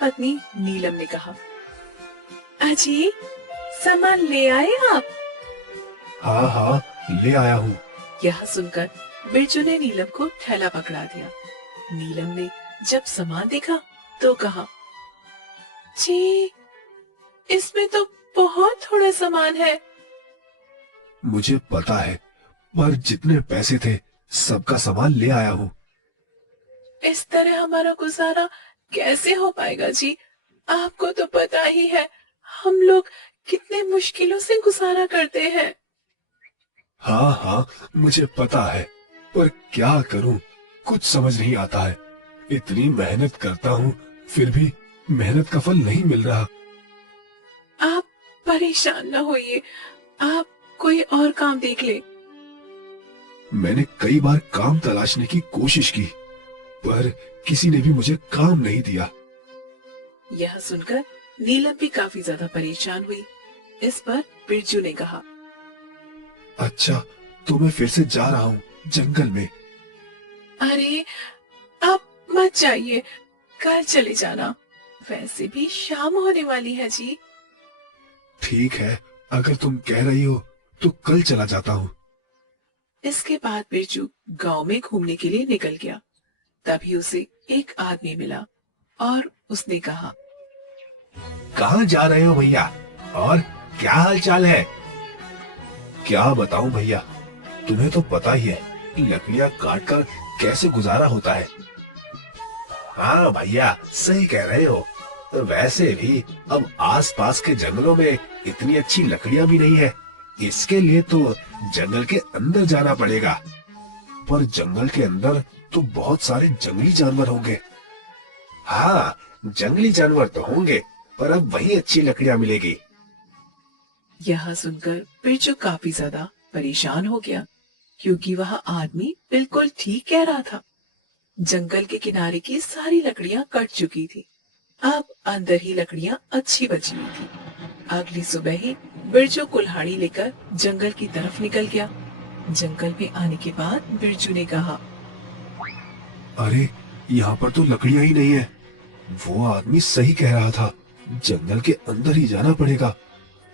पत्नी नीलम ने कहा, अजी सामान ले आए आप? हाँ हाँ, ले आया हूँ। यह सुनकर बिरजू ने नीलम को थैला पकड़ा दिया। नीलम ने जब सामान देखा तो कहा, जी इसमें तो बहुत थोड़ा सामान है। मुझे पता है, पर जितने पैसे थे सबका सामान ले आया हूँ। इस तरह हमारा गुजारा कैसे हो पाएगा जी? आपको तो पता ही है हम लोग कितने मुश्किलों से गुजारा करते हैं। हाँ हाँ, मुझे पता है, पर क्या करूँ, कुछ समझ नहीं आता है। इतनी मेहनत करता हूँ, फिर भी मेहनत का फल नहीं मिल रहा। आप परेशान न होइए, आप कोई और काम देख ले। मैंने कई बार काम तलाशने की कोशिश की, पर किसी ने भी मुझे काम नहीं दिया। यह सुनकर नीलम भी काफी ज्यादा परेशान हुई। इस पर बिरजू ने कहा, अच्छा, तो मैं फिर से जा रहा हूँ जंगल में। अरे आप मत जाइए, कल चले जाना, वैसे भी शाम होने वाली है जी। ठीक है, अगर तुम कह रही हो तो कल चला जाता हूँ। इसके बाद बिरजू गांव में घूमने के लिए निकल गया। तभी उसे एक आदमी मिला और उसने कहा, कहाँ जा रहे हो भैया, और क्या हाल चाल है? क्या बताऊं भैया, तुम्हें तो पता ही है लकड़ियां काट कर कैसे गुजारा होता है। हाँ भैया, सही कह रहे हो। वैसे भी अब आसपास के जंगलों में इतनी अच्छी लकड़ियां भी नहीं है। इसके लिए तो जंगल के अंदर जाना पड़ेगा। पर जंगल के अंदर तो बहुत सारे जंगली जानवर होंगे। हाँ, जंगली जानवर तो होंगे, पर अब वही अच्छी लकड़ियां मिलेगी। यह सुनकर बिरजू काफी ज्यादा परेशान हो गया, क्योंकि वह आदमी बिल्कुल ठीक कह रहा था। जंगल के किनारे की सारी लकड़ियां कट चुकी थी। अब अंदर ही लकड़ियां अच्छी बची हुई थी। अगली सुबह ही बिरजू कुल्हाड़ी लेकर जंगल की तरफ निकल गया। जंगल में आने के बाद बिरजू ने कहा, अरे, यहाँ पर तो लकड़ियां ही नहीं है। वो आदमी सही कह रहा था, जंगल के अंदर ही जाना पड़ेगा।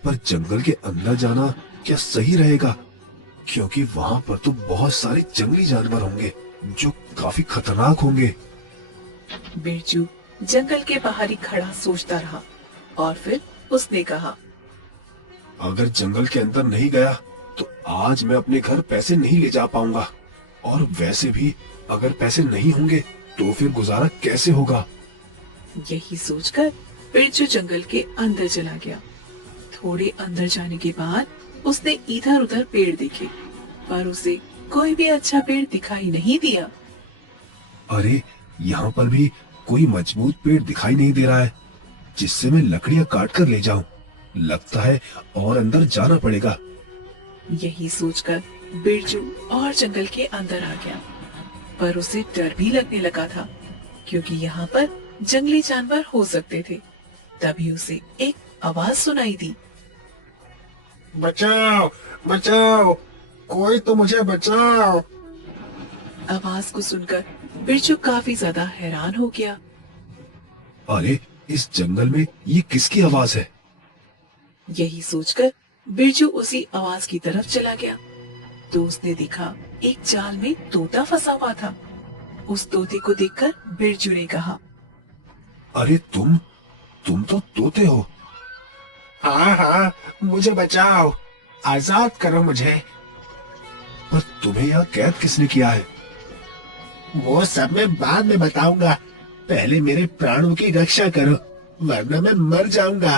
पर जंगल के अंदर जाना क्या सही रहेगा? क्योंकि वहाँ पर तो बहुत सारे जंगली जानवर होंगे जो काफी खतरनाक होंगे। बिरजू जंगल के बाहर ही खड़ा सोचता रहा और फिर उसने कहा, अगर जंगल के अंदर नहीं गया तो आज मैं अपने घर पैसे नहीं ले जा पाऊंगा, और वैसे भी अगर पैसे नहीं होंगे तो फिर गुजारा कैसे होगा? यही सोचकर बिरजू जंगल के अंदर चला गया। थोड़े अंदर जाने के बाद उसने इधर उधर पेड़ देखे, पर उसे कोई भी अच्छा पेड़ दिखाई नहीं दिया। अरे, यहाँ पर भी कोई मजबूत पेड़ दिखाई नहीं दे रहा है जिससे मैं लकड़ियां काट कर ले जाऊं। लगता है और अंदर जाना पड़ेगा। यही सोचकर बिरजू और जंगल के अंदर आ गया, पर उसे डर भी लगने लगा था, क्योंकि यहाँ पर जंगली जानवर हो सकते थे। तभी उसे एक आवाज सुनाई दी, बचाओ बचाओ, कोई तो मुझे बचाओ। आवाज को सुनकर बिरजू काफी ज्यादा हैरान हो गया। अरे, इस जंगल में ये किसकी आवाज है? यही सोचकर बिरजू उसी आवाज की तरफ चला गया तो उसने देखा एक जाल में तोता फंसा हुआ था। उस तोते को देखकर बिरजू ने कहा, अरे, तुम तो तोते हो। हाँ हाँ, मुझे बचाओ, आजाद करो मुझे। पर तुम्हें यहाँ कैद किसने किया है? वो सब मैं बाद में बताऊंगा, पहले मेरे प्राणों की रक्षा करो, वरना मैं मर जाऊंगा।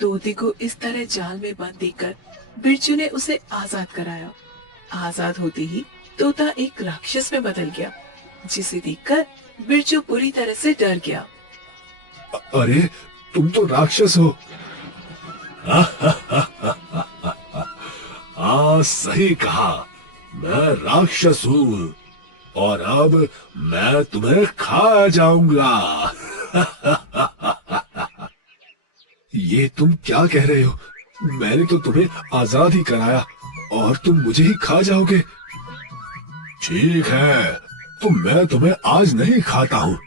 तोते को इस तरह जाल में बंद देखकर बिरजू ने उसे आजाद कराया। आजाद होते ही तोता एक राक्षस में बदल गया, जिसे देखकर बिरजू बुरी तरह से डर गया। अरे, तुम तो राक्षस हो। हाँ, सही कहा, मैं राक्षस हूँ और अब मैं तुम्हें खा जाऊंगा। ये तुम क्या कह रहे हो? मैंने तो तुम्हें आजाद ही कराया और तुम मुझे ही खा जाओगे। ठीक है, तो मैं तुम्हें आज नहीं खाता हूँ,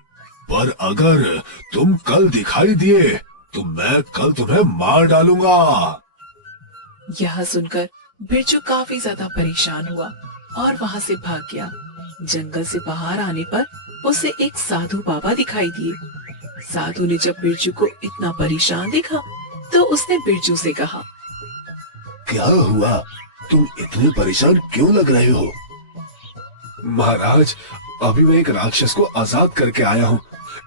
पर अगर तुम कल दिखाई दिए तो मैं कल तुम्हें मार डालूंगा। यह सुनकर बिरजू काफी ज्यादा परेशान हुआ और वहां से भाग गया। जंगल से बाहर आने पर उसे एक साधु बाबा दिखाई दिए। साधु ने जब बिरजू को इतना परेशान देखा तो उसने बिरजू से कहा, क्या हुआ, तुम इतने परेशान क्यों लग रहे हो? महाराज, अभी मैं एक राक्षस को आजाद करके आया हूँ,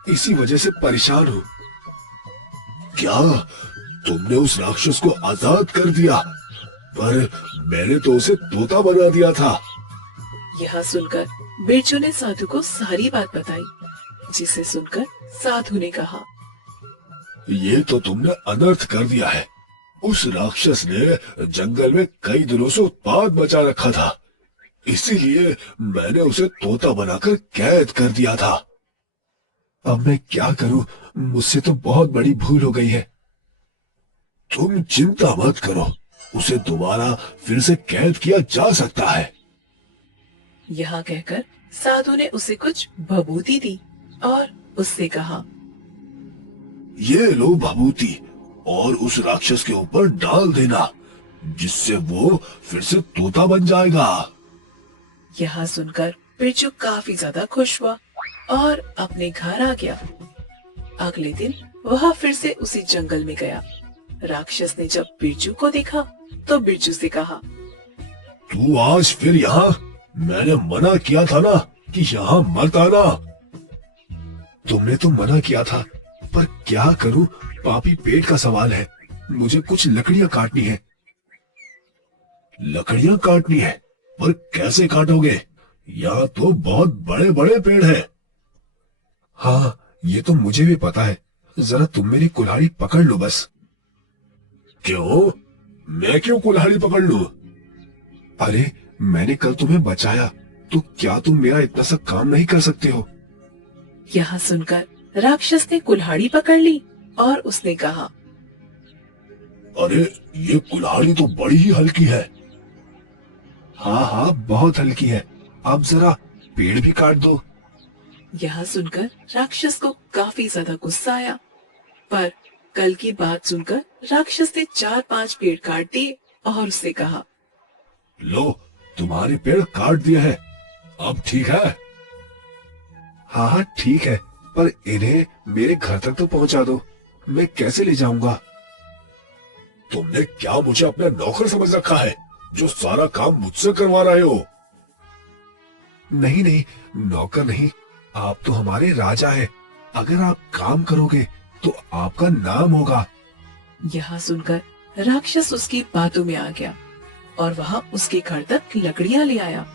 इसी वजह से परेशान हूँ। क्या तुमने उस राक्षस को आजाद कर दिया? पर मैंने तो उसे तोता बना दिया था। यह सुनकर बिरजू ने साधु को सारी बात बताई, जिसे सुनकर साधु ने कहा, ये तो तुमने अनर्थ कर दिया है। उस राक्षस ने जंगल में कई दिनों से उत्पात मचा रखा था, इसीलिए मैंने उसे तोता बनाकर कैद कर दिया था। अब मैं क्या करूं, मुझसे तो बहुत बड़ी भूल हो गई है। तुम चिंता मत करो, उसे दोबारा फिर से कैद किया जा सकता है। यह कहकर साधु ने उसे कुछ भभूति दी और उससे कहा, ये लो भभूति और उस राक्षस के ऊपर डाल देना, जिससे वो फिर से तोता बन जाएगा। यह सुनकर बिरजू काफी ज्यादा खुश हुआ और अपने घर आ गया। अगले दिन वह फिर से उसी जंगल में गया। राक्षस ने जब बिरजू को देखा तो बिरजू से कहा, तू आज फिर यहाँ? मैंने मना किया था ना कि यहाँ मत आना। तुमने तो मना किया था, पर क्या करूं, पापी पेट का सवाल है। मुझे कुछ लकड़ियां काटनी है। लकड़ियां काटनी है? पर कैसे काटोगे? यहाँ तो बहुत बड़े बड़े पेड़ हैं। हाँ, ये तो मुझे भी पता है। जरा तुम मेरी कुल्हाड़ी पकड़ लो बस। क्यों? मैं क्यों कुल्हाड़ी पकड़ लूं? अरे, मैंने कल तुम्हें बचाया, तो क्या तुम मेरा इतना सा काम नहीं कर सकते हो? यह सुनकर राक्षस ने कुल्हाड़ी पकड़ ली और उसने कहा, अरे, ये कुल्हाड़ी तो बड़ी ही हल्की है। हाँ हाँ, बहुत हल्की है। अब जरा पेड़ भी काट दो। यह सुनकर राक्षस को काफी ज्यादा गुस्सा आया, पर कल की बात सुनकर राक्षस ने 4-5 पेड़ काट दिए और उससे कहा, लो, तुम्हारे पेड़ काट दिए हैं, अब ठीक है? हाँ हाँ ठीक है, पर इन्हें मेरे घर तक तो पहुंचा दो। मैं कैसे ले जाऊंगा? तुमने क्या मुझे अपना नौकर समझ रखा है, जो सारा काम मुझसे करवा रहे हो? नहीं नहीं, नौकर नहीं, आप तो हमारे राजा हैं। अगर आप काम करोगे तो आपका नाम होगा। यह सुनकर राक्षस उसकी बातों में आ गया और वह उसके घर तक लकड़ियां ले आया।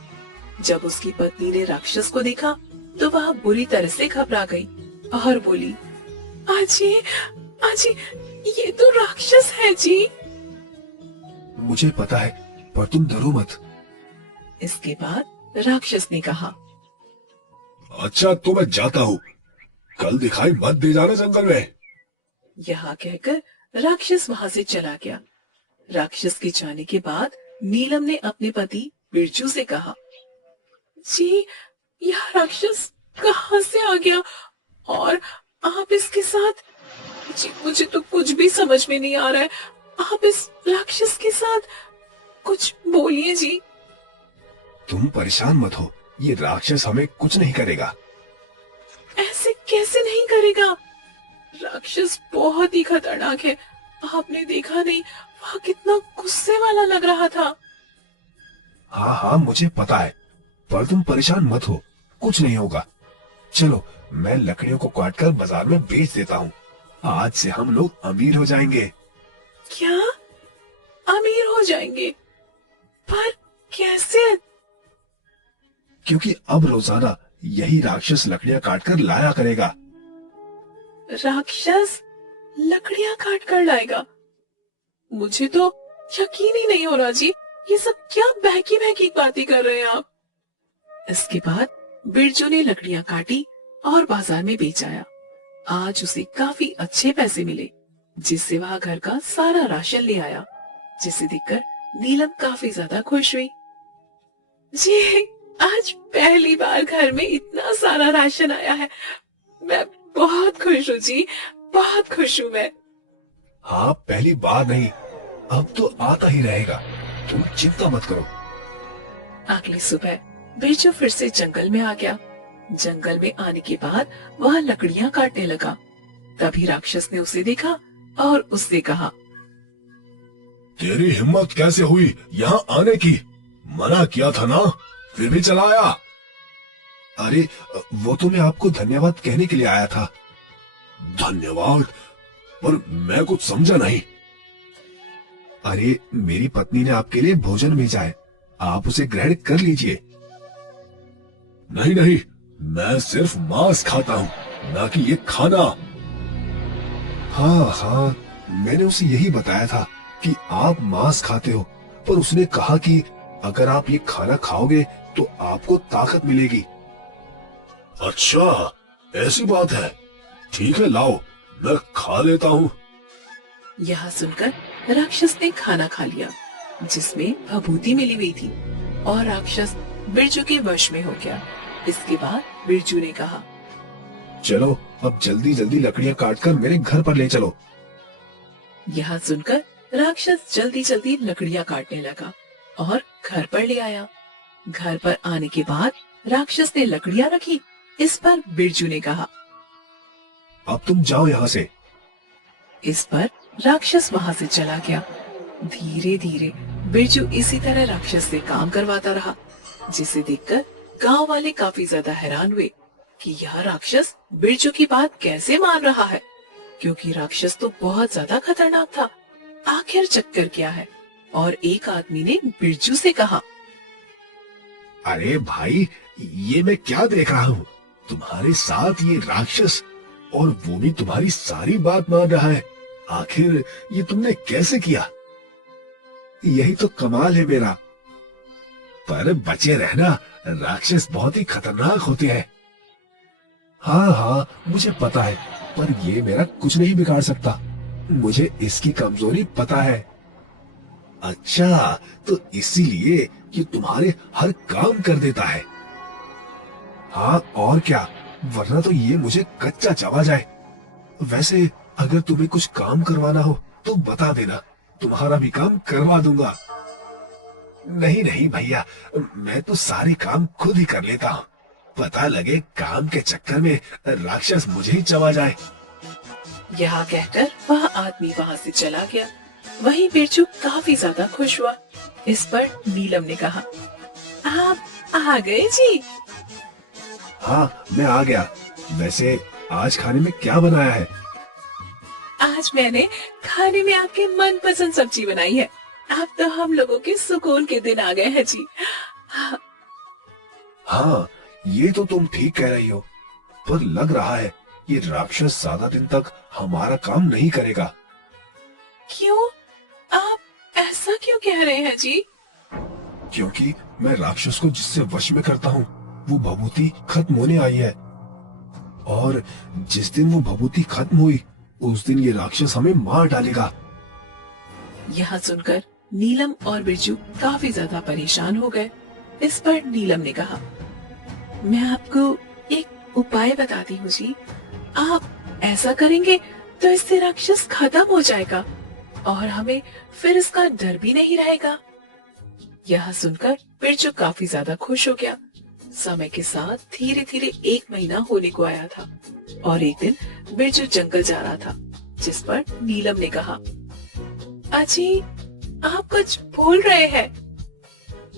जब उसकी पत्नी ने राक्षस को देखा तो वह बुरी तरह से घबरा गई और बोली, आजी, आजी, ये तो राक्षस है जी। मुझे पता है, पर तुम डरो मत। इसके बाद राक्षस ने कहा, अच्छा, तो मैं जाता हूँ, कल दिखाई मत दे जाना जंगल में। यह कहकर राक्षस वहां से चला गया। राक्षस के जाने के बाद नीलम ने अपने पति बिरजू से कहा, जी, यह राक्षस कहाँ से आ गया और आप इसके साथ? जी, मुझे तो कुछ भी समझ में नहीं आ रहा है। आप इस राक्षस के साथ कुछ बोलिए जी। तुम परेशान मत हो, ये राक्षस हमें कुछ नहीं करेगा। ऐसे कैसे नहीं करेगा? राक्षस बहुत ही खतरनाक है। आपने देखा नहीं, वह कितना गुस्से वाला लग रहा था। हाँ हाँ, मुझे पता है, पर तुम परेशान मत हो, कुछ नहीं होगा। चलो, मैं लकड़ियों को काटकर बाजार में बेच देता हूँ। आज से हम लोग अमीर हो जाएंगे। क्या? अमीर हो जाएंगे? पर कैसे? क्योंकि अब रोजाना यही राक्षस लकड़ियां काटकर लाया करेगा। राक्षस लकड़ियां काट कर लाएगा? मुझे तो यकीन ही नहीं हो रहा जी। ये सब क्या बहकी बहकी बातें कर रहे हैं आप? इसके बाद बिरजू ने लकड़ियां काटी और बाजार में बेच आया। आज उसे काफी अच्छे पैसे मिले, जिससे वह घर का सारा राशन ले आया, जिसे देखकर नीलम काफी ज्यादा खुश हुई। जी, आज पहली बार घर में इतना सारा राशन आया है। मैं बहुत खुश हूँ जी, बहुत खुश हूँ मैं। हाँ, पहली बार नहीं, अब तो आता ही रहेगा। तुम चिंता मत करो। अगली सुबह बिरजू फिर से जंगल में आ गया। जंगल में आने के बाद वह लकड़ियां काटने लगा। तभी राक्षस ने उसे देखा और उससे कहा, तेरी हिम्मत कैसे हुई यहाँ आने की? मना किया था ना, फिर भी चला आया। अरे वो तो मैं आपको धन्यवाद कहने के लिए आया था। धन्यवाद? पर मैं कुछ समझा नहीं। अरे मेरी पत्नी ने आपके लिए भोजन भेजा है, आप उसे ग्रहण कर लीजिए। नहीं नहीं, मैं सिर्फ मांस खाता हूँ, ना कि ये खाना। हाँ हाँ, मैंने उसे यही बताया था कि आप मांस खाते हो, पर उसने कहा कि अगर आप ये खाना खाओगे तो आपको ताकत मिलेगी। अच्छा, ऐसी बात है। ठीक है, लाओ मैं खा लेता हूँ। यह सुनकर राक्षस ने खाना खा लिया, जिसमें भभूति मिली हुई थी, और राक्षस बिरजू के वश में हो गया। इसके बाद बिरजू ने कहा, चलो अब जल्दी जल्दी लकड़ियां काटकर मेरे घर पर ले चलो। यह सुनकर राक्षस जल्दी जल्दी लकड़ियां काटने लगा और घर पर ले आया। घर पर आने के बाद राक्षस ने लकड़ियां रखी। इस पर बिरजू ने कहा, अब तुम जाओ यहाँ से। इस पर राक्षस वहाँ से चला गया। धीरे धीरे बिरजू इसी तरह राक्षस से काम करवाता रहा, जिसे देखकर गांव वाले काफी ज्यादा हैरान हुए कि यह राक्षस बिरजू की बात कैसे मान रहा है, क्योंकि राक्षस तो बहुत ज्यादा खतरनाक था। आखिर चक्कर क्या है? और एक आदमी ने बिरजू से कहा, अरे भाई, ये मैं क्या देख रहा हूँ? तुम्हारे साथ ये राक्षस, और वो भी तुम्हारी सारी बात मान रहा है। आखिर ये तुमने कैसे किया? यही तो कमाल है मेरा। पर बचे रहना, राक्षस बहुत ही खतरनाक होते हैं। हाँ हाँ, मुझे पता है, पर ये मेरा कुछ नहीं बिगाड़ सकता। मुझे इसकी कमजोरी पता है। अच्छा, तो इसीलिए ये तुम्हारे हर काम कर देता है। हाँ और क्या, वरना तो ये मुझे कच्चा चबा जाए। वैसे अगर तुम्हें कुछ काम करवाना हो तो बता देना, तुम्हारा भी काम करवा दूंगा। नहीं नहीं भैया, मैं तो सारे काम खुद ही कर लेता हूँ। पता लगे काम के चक्कर में राक्षस मुझे ही चबा जाए। यह कहकर वह आदमी वहाँ से चला गया। वहीं बिरजू काफी ज्यादा खुश हुआ। इस पर नीलम ने कहा, आप आ गए जी। हाँ, मैं आ गया। वैसे आज खाने में क्या बनाया है? आज मैंने खाने में आपके मनपसंद सब्जी बनाई है। अब तो हम लोगों के सुकून के दिन आ गए हैं जी। हाँ, ये तो तुम ठीक कह रही हो, पर लग रहा है ये राक्षस ज्यादा दिन तक हमारा काम नहीं करेगा। क्यों? आप ऐसा क्यों कह रहे हैं जी? क्योंकि मैं राक्षस को जिससे वश में करता हूँ, वो भभूति खत्म होने आई है, और जिस दिन वो भभूति खत्म हुई, उस दिन ये राक्षस हमें मार डालेगा। यह सुनकर नीलम और बिरजू काफी ज्यादा परेशान हो गए। इस पर नीलम ने कहा, मैं आपको एक उपाय बताती हूँ जी। आप ऐसा करेंगे तो इससे राक्षस खत्म हो जाएगा और हमें फिर इसका डर भी नहीं रहेगा। यह सुनकर बिरजू काफी ज्यादा खुश हो गया। समय के साथ धीरे धीरे 1 महीना होने को आया था, और एक दिन बिरजू जंगल जा रहा था, जिस पर नीलम ने कहा, अजी आप कुछ भूल रहे हैं।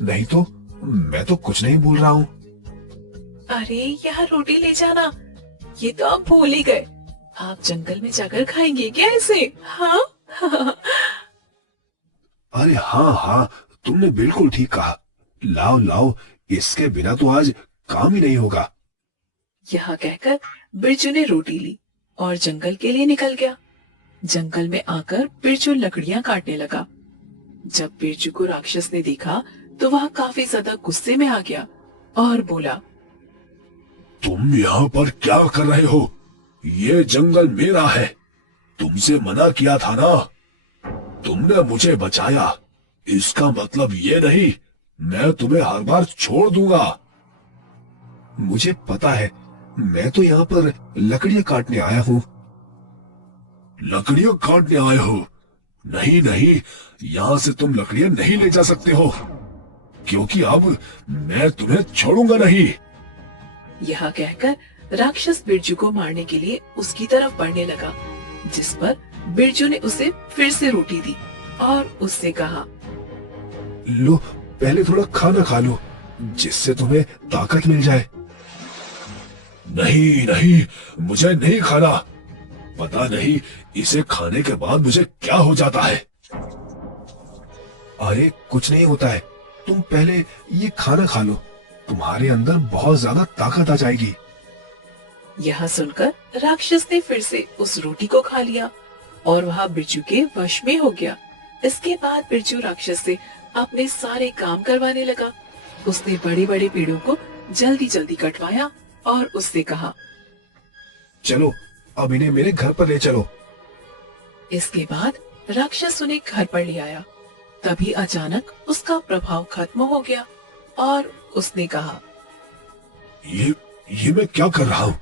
नहीं तो, मैं तो कुछ नहीं भूल रहा हूँ। अरे यहाँ रोटी ले जाना, ये तो आप भूल ही गए। आप जंगल में जाकर खाएंगे क्या इसे? हाँ अरे हाँ हाँ, तुमने बिल्कुल ठीक कहा। लाओ लाओ, इसके बिना तो आज काम ही नहीं होगा। यह कहकर बिरजू ने रोटी ली और जंगल के लिए निकल गया। जंगल में आकर बिरजू लकड़ियां काटने लगा। जब बिरजू को राक्षस ने देखा तो वह काफी ज्यादा गुस्से में आ गया और बोला, तुम यहाँ पर क्या कर रहे हो? ये जंगल मेरा है, तुमसे मना किया था ना। तुमने मुझे बचाया, इसका मतलब ये नहीं मैं तुम्हें हर बार छोड़ दूंगा। मुझे पता है, मैं तो यहाँ पर लकड़ियाँ काटने आया हूँ। लकड़ियाँ काटने आए हो? नहीं नहीं, यहाँ से तुम लकड़ियाँ नहीं ले जा सकते हो, क्योंकि अब मैं तुम्हें छोड़ूंगा नहीं। यह कहकर राक्षस बिरजू को मारने के लिए उसकी तरफ बढ़ने लगा, जिस पर बिरजू ने उसे फिर से रोटी दी और उससे कहा, लो, पहले थोड़ा खाना खा लो, जिससे तुम्हें ताकत मिल जाए। नहीं नहीं, मुझे नहीं खाना। पता नहीं इसे खाने के बाद मुझे क्या हो जाता है। अरे कुछ नहीं होता है, तुम पहले ये खाना खा लो, तुम्हारे अंदर बहुत ज्यादा ताकत आ जाएगी। यह सुनकर राक्षस ने फिर से उस रोटी को खा लिया और वह बिरजू के वश में हो गया। इसके बाद बिरजू राक्षस से अपने सारे काम करवाने लगा। उसने बड़े बड़े पेड़ों को जल्दी जल्दी कटवाया और उससे कहा, चलो अब इन्हें मेरे घर पर ले चलो। इसके बाद राक्षस उन्हें घर पर ले आया। तभी अचानक उसका प्रभाव खत्म हो गया और उसने कहा, ये मैं क्या कर रहा हूँ?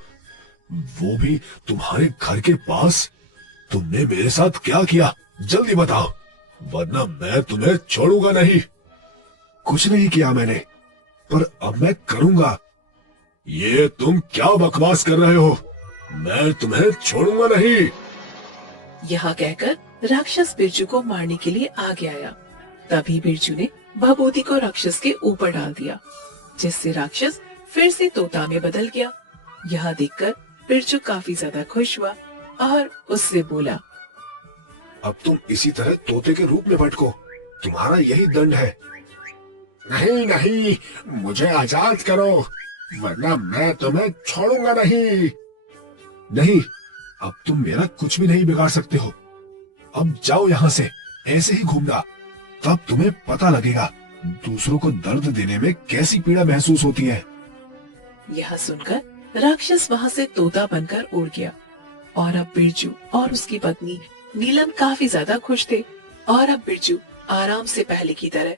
वो भी तुम्हारे घर के पास? तुमने मेरे साथ क्या किया? जल्दी बताओ, वरना मैं तुम्हें छोड़ूंगा नहीं। कुछ नहीं किया मैंने, पर अब मैं करूंगा। ये तुम क्या बकवास कर रहे हो? मैं तुम्हें छोड़ूंगा नहीं। यह कहकर राक्षस बिरजू को मारने के लिए आगे आया। तभी बिरजू ने भभूति को राक्षस के ऊपर डाल दिया, जिससे राक्षस फिर से तोता में बदल गया। यह देखकर बिरजू काफी ज्यादा खुश हुआ और उससे बोला, अब तुम इसी तरह तोते के रूप में भटको, तुम्हारा यही दंड है। नहीं नहीं, मुझे आजाद करो, वरना मैं तुम्हें छोड़ूंगा नहीं। नहीं, अब तुम मेरा कुछ भी नहीं बिगाड़ सकते हो। अब जाओ यहाँ से, ऐसे ही घूमना, तब तुम्हें पता लगेगा दूसरों को दर्द देने में कैसी पीड़ा महसूस होती है। यह सुनकर राक्षस वहाँ से तोता बनकर उड़ गया और अब बिरजू और उसकी पत्नी नीलम काफी ज्यादा खुश थे और अब बिरजू आराम से पहले की तरह